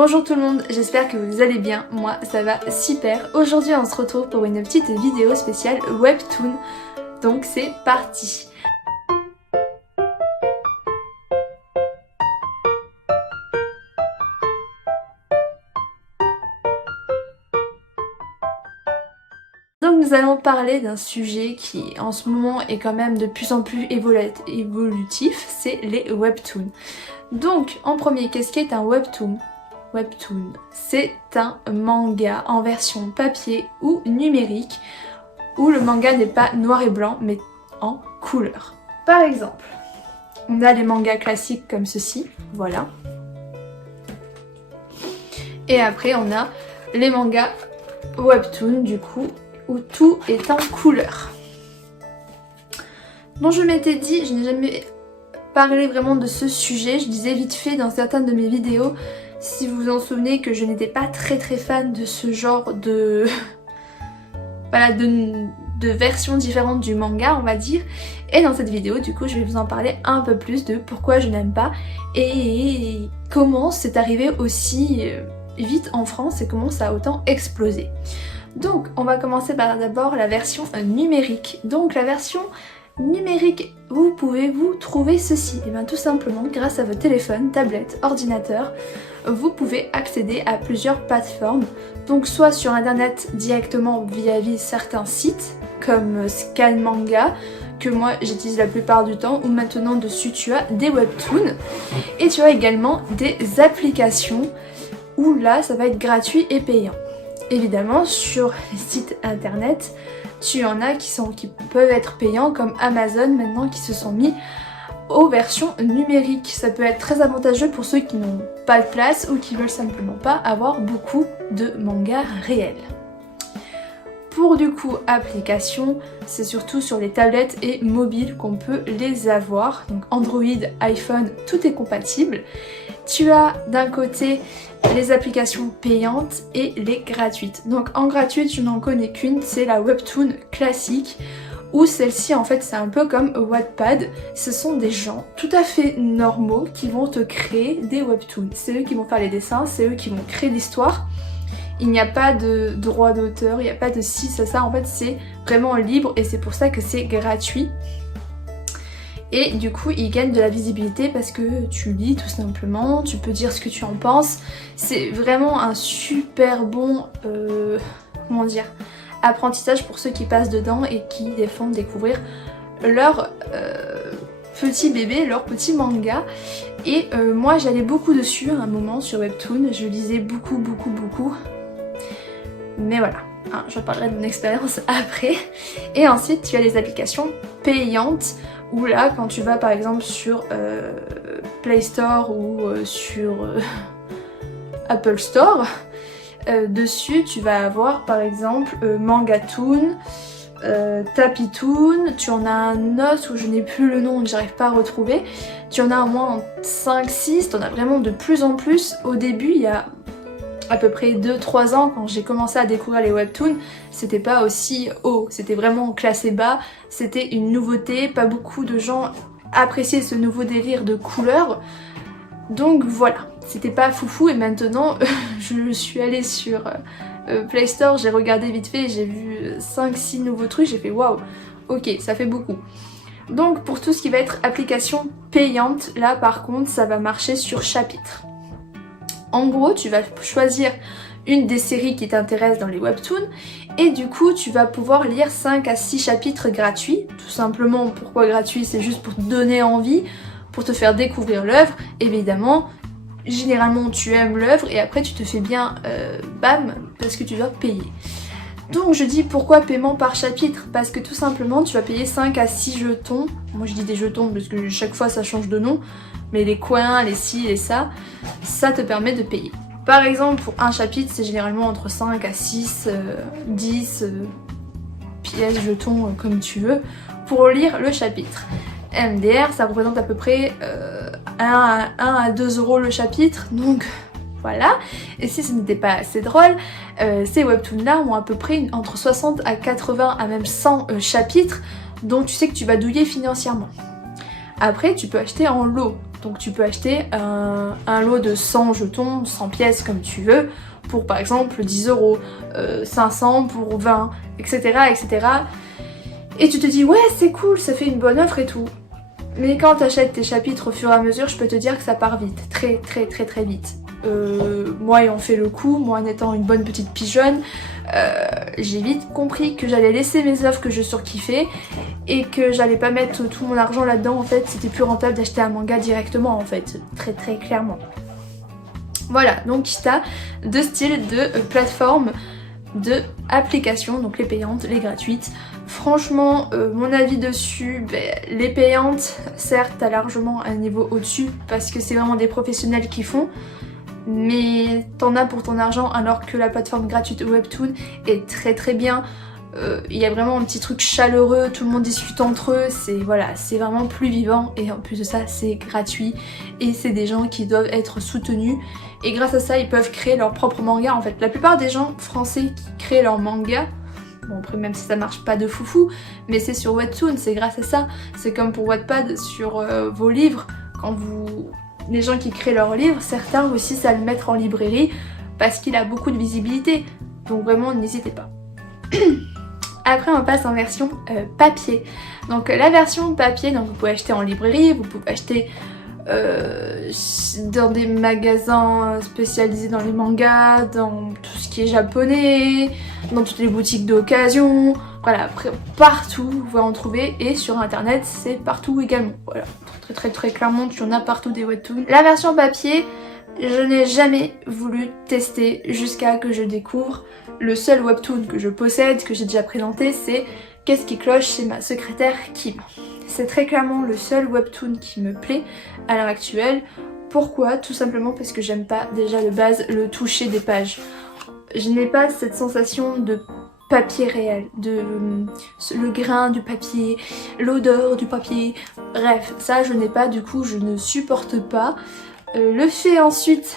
Bonjour tout le monde, j'espère que vous allez bien, moi ça va super. Aujourd'hui on se retrouve pour une petite vidéo spéciale Webtoon, donc c'est parti. Donc nous allons parler d'un sujet qui en ce moment est quand même de plus en plus évolutif, c'est les webtoons. Donc en premier, qu'est-ce qu'est un webtoon ? Webtoon, c'est un manga en version papier ou numérique où le manga n'est pas noir et blanc mais en couleur. Par exemple, on a les mangas classiques comme ceci, voilà. Et après on a les mangas webtoon du coup où tout est en couleur. Donc je m'étais dit, je n'ai jamais parlé vraiment de ce sujet, je disais vite fait dans certaines de mes vidéos, si vous vous en souvenez, que je n'étais pas très fan de ce genre de... voilà, de versions différentes du manga on va dire. Et dans cette vidéo du coup je vais vous en parler un peu plus de pourquoi je n'aime pas et comment c'est arrivé aussi vite en France et comment ça a autant explosé. Donc on va commencer par d'abord la version numérique. Donc la version numérique, vous pouvez vous trouver ceci. Et bien tout simplement grâce à votre téléphone, tablette, ordinateur, vous pouvez accéder à plusieurs plateformes. Donc soit sur internet directement via certains sites comme Scan Manga, que moi j'utilise la plupart du temps, ou maintenant dessus tu as des webtoons. Et tu as également des applications où là ça va être gratuit et payant. Évidemment sur les sites internet, tu en as qui peuvent être payants comme Amazon maintenant qui se sont mis aux versions numériques. Ça peut être très avantageux pour ceux qui n'ont pas de place ou qui veulent simplement pas avoir beaucoup de mangas réels. Pour du coup applications, c'est surtout sur les tablettes et mobiles qu'on peut les avoir. Donc Android, iPhone, tout est compatible. Tu as d'un côté les applications payantes et les gratuites. Donc en gratuite, je n'en connais qu'une, c'est la Webtoon classique, où celle-ci en fait c'est un peu comme Wattpad. Ce sont des gens tout à fait normaux qui vont te créer des webtoons. C'est eux qui vont faire les dessins, c'est eux qui vont créer l'histoire. Il n'y a pas de droit d'auteur, il n'y a pas de ci, ça, en fait c'est vraiment libre et c'est pour ça que c'est gratuit. Et du coup ils gagnent de la visibilité parce que tu lis tout simplement, tu peux dire ce que tu en penses. C'est vraiment un super bon, comment dire, apprentissage pour ceux qui passent dedans et qui font découvrir leur petit bébé, leur petit manga. Et moi j'allais beaucoup dessus à un moment sur Webtoon, je lisais beaucoup. Mais voilà, hein, je parlerai de mon expérience après. Et ensuite tu as les applications payantes où là quand tu vas par exemple sur Play Store ou sur Apple Store, dessus tu vas avoir par exemple Mangatoon, Tapitoon, tu en as un autre où je n'ai plus le nom, j'arrive pas à retrouver. Tu en as au moins 5-6, t'en as vraiment de plus en plus. Au début il y a à peu près 2-3 ans quand j'ai commencé à découvrir les webtoons, c'était pas aussi haut, c'était vraiment classé bas, c'était une nouveauté, pas beaucoup de gens appréciaient ce nouveau délire de couleurs. Donc voilà, c'était pas foufou et maintenant je suis allée sur Play Store, j'ai regardé vite fait, j'ai vu 5-6 nouveaux trucs, j'ai fait waouh, ok, ça fait beaucoup. Donc pour tout ce qui va être application payante, là par contre ça va marcher sur chapitre. En gros, tu vas choisir une des séries qui t'intéresse dans les webtoons et du coup tu vas pouvoir lire 5 à 6 chapitres gratuits. Tout simplement, pourquoi gratuit? C'est juste pour te donner envie, pour te faire découvrir l'œuvre. Évidemment, généralement tu aimes l'œuvre et après tu te fais bien bam parce que tu dois payer. Donc je dis pourquoi paiement par chapitre? Parce que tout simplement tu vas payer 5 à 6 jetons. Moi je dis des jetons parce que chaque fois ça change de nom. Mais les coins, les ci, les ça te permet de payer. Par exemple pour un chapitre c'est généralement entre 5 à 6, 10 pièces, jetons comme tu veux pour lire le chapitre. MDR ça représente à peu près 1 à 2 € le chapitre, donc voilà. Et si ce n'était pas assez drôle, ces webtoons là ont à peu près entre 60 à 80 à même 100 chapitres, donc tu sais que tu vas douiller financièrement. Après tu peux acheter en lot, Donc tu peux acheter un lot de 100 jetons, 100 pièces comme tu veux, pour par exemple 10 euros, 500 pour 20, etc. etc. Et tu te dis ouais c'est cool, ça fait une bonne offre et tout. Mais quand tu achètes tes chapitres au fur et à mesure, je peux te dire que ça part vite, très très très très vite. Moi ayant fait le coup, moi en étant une bonne petite pigeonne, j'ai vite compris que j'allais laisser mes offres que je surkiffais et que j'allais pas mettre tout mon argent là-dedans. En fait, c'était plus rentable d'acheter un manga directement en fait, très très clairement. Voilà, donc t'as deux styles de plateformes de applications, donc les payantes, les gratuites. Franchement, mon avis dessus, les payantes, certes, t'as largement un niveau au-dessus parce que c'est vraiment des professionnels qui font, mais t'en as pour ton argent, alors que la plateforme gratuite Webtoon est très très bien. Il y a vraiment un petit truc chaleureux, tout le monde discute entre eux, c'est vraiment plus vivant, et en plus de ça c'est gratuit et c'est des gens qui doivent être soutenus, et grâce à ça ils peuvent créer leur propre manga en fait. La plupart des gens français qui créent leur manga, bon après même si ça marche pas de foufou, mais c'est sur Webtoon, c'est grâce à ça. C'est comme pour Wattpad sur vos livres, les gens qui créent leurs livres, certains aussi ça le mettre en librairie parce qu'il a beaucoup de visibilité, donc vraiment n'hésitez pas. Après on passe en version papier. Donc la version papier, donc vous pouvez acheter en librairie, vous pouvez acheter dans des magasins spécialisés dans les mangas, dans tout ce qui est japonais, dans toutes les boutiques d'occasion, voilà, après partout vous pouvez en trouver, et sur internet c'est partout également, voilà, très très très clairement tu en as partout des webtoons. La version papier, je n'ai jamais voulu tester jusqu'à que je découvre le seul webtoon que je possède, que j'ai déjà présenté, c'est Qu'est-ce qui cloche chez ma secrétaire Kim. C'est très clairement le seul webtoon qui me plaît à l'heure actuelle. Pourquoi? Tout simplement parce que j'aime pas déjà de base le toucher des pages. Je n'ai pas cette sensation de papier réel, le grain du papier, l'odeur du papier, bref, ça je n'ai pas, du coup je ne supporte pas. Le fait ensuite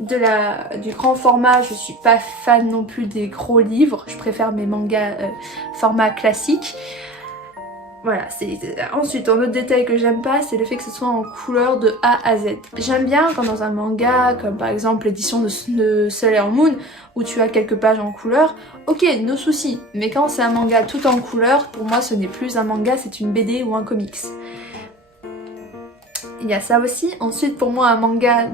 du grand format, je suis pas fan non plus des gros livres, je préfère mes mangas format classique. Voilà, ensuite un autre détail que j'aime pas, c'est le fait que ce soit en couleur de A à Z. J'aime bien quand dans un manga, comme par exemple l'édition de Sailor Moon, où tu as quelques pages en couleur, ok, no soucis, mais quand c'est un manga tout en couleur, pour moi ce n'est plus un manga, c'est une BD ou un comics. Il y a ça aussi. Ensuite pour moi un manga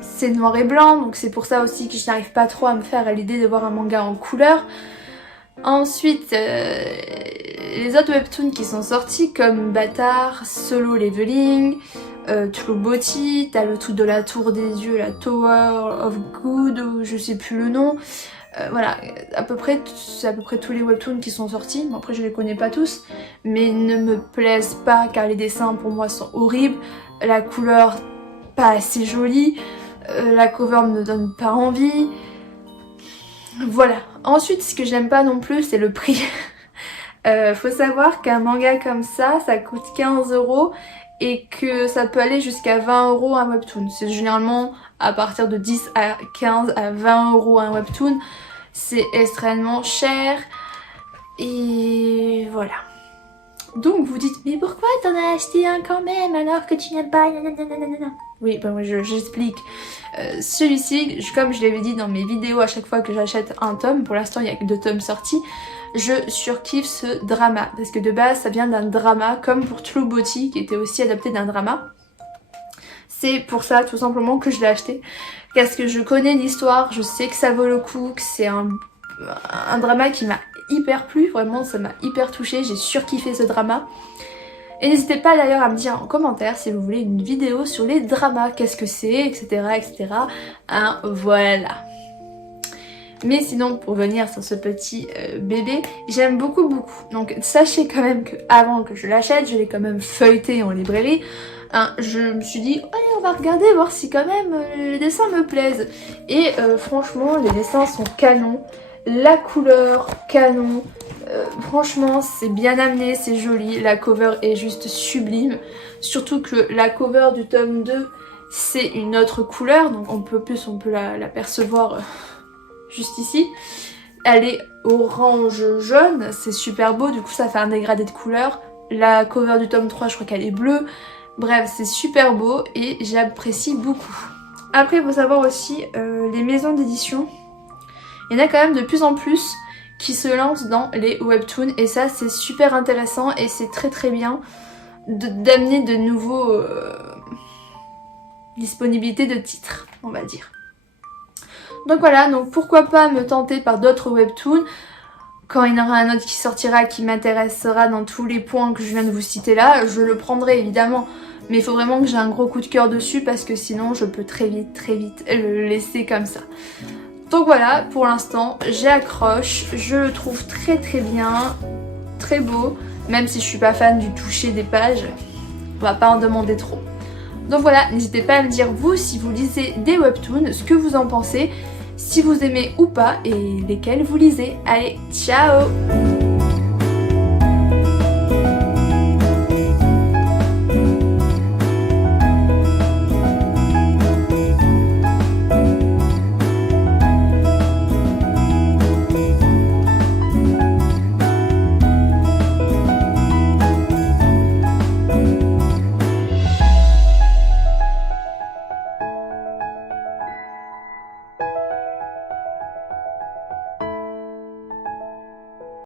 c'est noir et blanc, donc c'est pour ça aussi que je n'arrive pas trop à me faire à l'idée de voir un manga en couleur. Ensuite, les autres webtoons qui sont sortis comme Bâtard, Solo Leveling, True Beauty, t'as le truc de la tour des dieux, la Tower of Good, ou je sais plus le nom. Voilà, c'est à peu près tous les webtoons qui sont sortis. Bon, après je les connais pas tous, mais ils ne me plaisent pas car les dessins pour moi sont horribles, la couleur pas assez jolie, la cover me donne pas envie. Voilà. Ensuite, ce que j'aime pas non plus, c'est le prix. Faut savoir qu'un manga comme ça coûte 15 € et que ça peut aller jusqu'à 20 € un webtoon. C'est généralement à partir de 10 à 15 à 20 € un webtoon. C'est extrêmement cher. Et voilà. Donc vous dites, mais pourquoi t'en as acheté un quand même alors que tu n'aimes pas? Oui, ben j'explique. Celui-ci, comme je l'avais dit dans mes vidéos à chaque fois que j'achète un tome, pour l'instant il n'y a que 2 tomes sortis, je surkiffe ce drama. Parce que de base ça vient d'un drama, comme pour True Beauty qui était aussi adapté d'un drama. C'est pour ça tout simplement que je l'ai acheté. Parce que je connais l'histoire, je sais que ça vaut le coup, que c'est un drama qui m'a hyper plu, vraiment ça m'a hyper touchée, j'ai surkiffé ce drama. Et n'hésitez pas d'ailleurs à me dire en commentaire si vous voulez une vidéo sur les dramas, qu'est-ce que c'est, etc. etc. Hein, voilà. Mais sinon, pour venir sur ce petit bébé, j'aime beaucoup. Donc sachez quand même qu'avant que je l'achète, je l'ai quand même feuilleté en librairie. Hein, je me suis dit, allez on va regarder, voir si quand même les dessins me plaisent. Et franchement, les dessins sont canons. La couleur, canon. Franchement, c'est bien amené, c'est joli. La cover est juste sublime. Surtout que la cover du tome 2, c'est une autre couleur. Donc on peut la percevoir juste ici. Elle est orange jaune, c'est super beau. Du coup, ça fait un dégradé de couleur. La cover du tome 3, je crois qu'elle est bleue. Bref, c'est super beau et j'apprécie beaucoup. Après, il faut savoir aussi les maisons d'édition. Il y en a quand même de plus en plus qui se lancent dans les webtoons et ça c'est super intéressant et c'est très très bien d'amener de nouveaux disponibilités de titres, on va dire. Donc voilà, donc pourquoi pas me tenter par d'autres webtoons. Quand il y en aura un autre qui sortira qui m'intéressera dans tous les points que je viens de vous citer là, je le prendrai évidemment. Mais il faut vraiment que j'ai un gros coup de cœur dessus parce que sinon je peux très vite le laisser comme ça. Donc voilà, pour l'instant j'accroche, je le trouve très très bien, très beau. Même si je suis pas fan du toucher des pages, on va pas en demander trop. Donc voilà, n'hésitez pas à me dire vous si vous lisez des webtoons, ce que vous en pensez, si vous aimez ou pas et lesquels vous lisez. Allez, ciao!